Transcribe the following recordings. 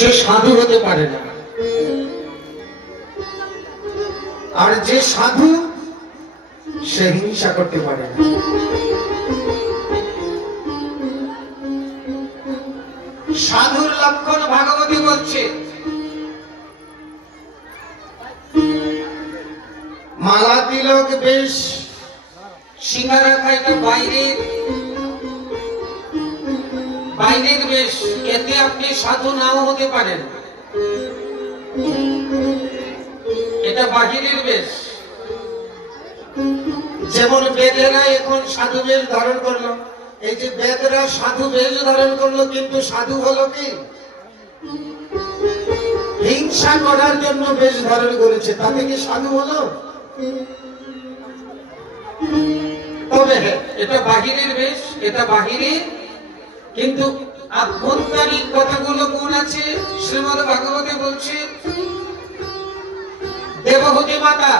সে সাধু হতে পারে না। আর যে সাধু সে হিংসা করতে পারে না। সাধুর লক্ষণ ভাগবতী বলছে, মালা তিলক বেশ সিঙ্গারা খাইতে বাইরের বেশ, এতে আপনি সাধু নাও হতে পারেন। এটা বাহিরের বেশ। যেমন বেদেরা এখন সাধু বেশ ধারণ করলো, এই যে বেদরা সাধু বেশ ধারণ করলো, কিন্তু সাধু হলো কি? হিংসা করার জন্য বেশ ধারণ করেছে, তাতে কি সাধু হলো? তবে এটা বাহিরের বেশ, এটা বাহিরে, কিন্তু আভ্যন্তরিক কথাগুলো কোন আছে? শ্রীমদ্ ভাগবতে বলছে, দেবহূতি মাতা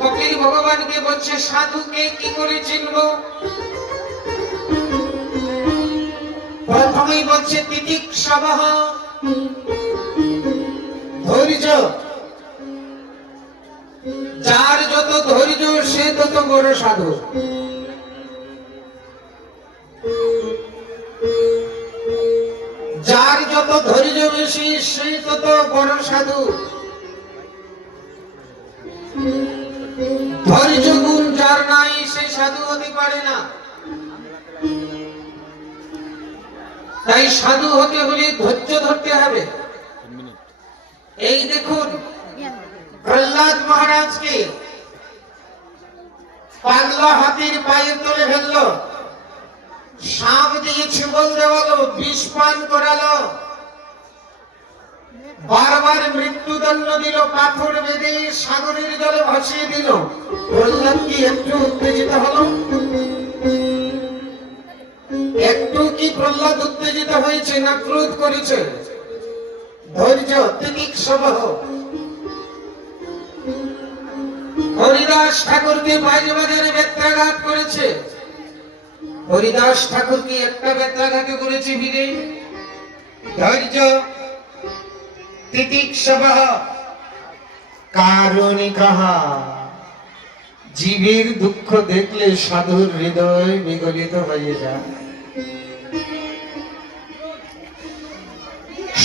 কপিল ভগবানকে বলছে, সাধুকে কি করে চিনব? প্রথমেই বলছে তিতিক্ষাবহ, ধৈর্য। যার যত ধৈর্য সে তত বড় সাধু। যার যত ধৈর্য বেশি সে তত বড় সাধু। ধৈর্য গুণ যার নাই সে সাধু হতে পারে না। তাই সাধু হতে হলে ধৈর্য ধরতে হবে। এই দেখুন, প্রহ্লাদ মহারাজকে পাগলা হাতির পায়ের তলে ফেললো, সাপ দিয়ে ছিবল দেওয়ালো, বিষ পান করালো, বারবার মৃত্যুদণ্ড দিল, পাথর বেঁধে সাগরের জলে ভাসিয়ে দিল। প্রহ্লাদ কি একটু উত্তেজিত হলো? একটু কি প্রহ্লাদ উত্তেজিত হয়েছে না ক্রোধ করেছে? ধৈর্য, তিতিক্ষাবহ। হরিদাস ঠাকুরকে বাইজবাজারে বেত্রাঘাত করেছে। হরিদাস ঠাকুরকে একটা বেত্রাঘাত করেছে বীরে। ধৈর্য, তিতিক্ষাবহ। কারণিকঃ, জীবের দুঃখ দেখলে সাধুর হৃদয় বিগলিত হয়ে যায়।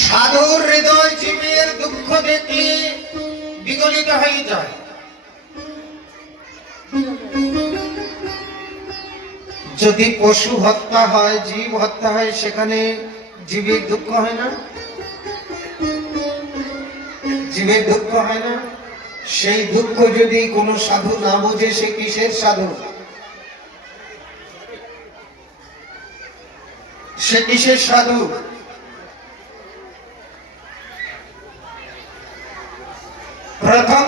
সাধুর হৃদয় জীবের দুঃখ দেখলে বিগলিত হয়ে যায়। যদি পশু হত্যা হয়, জীব হত্যা হয়, সেখানে জীবের দুঃখ হয় না? জীবের দুঃখ হয় না? সেই দুঃখ যদি কোনো সাধু না বোঝে, সে কিসের সাধু? সে কিসের সাধু? প্রথম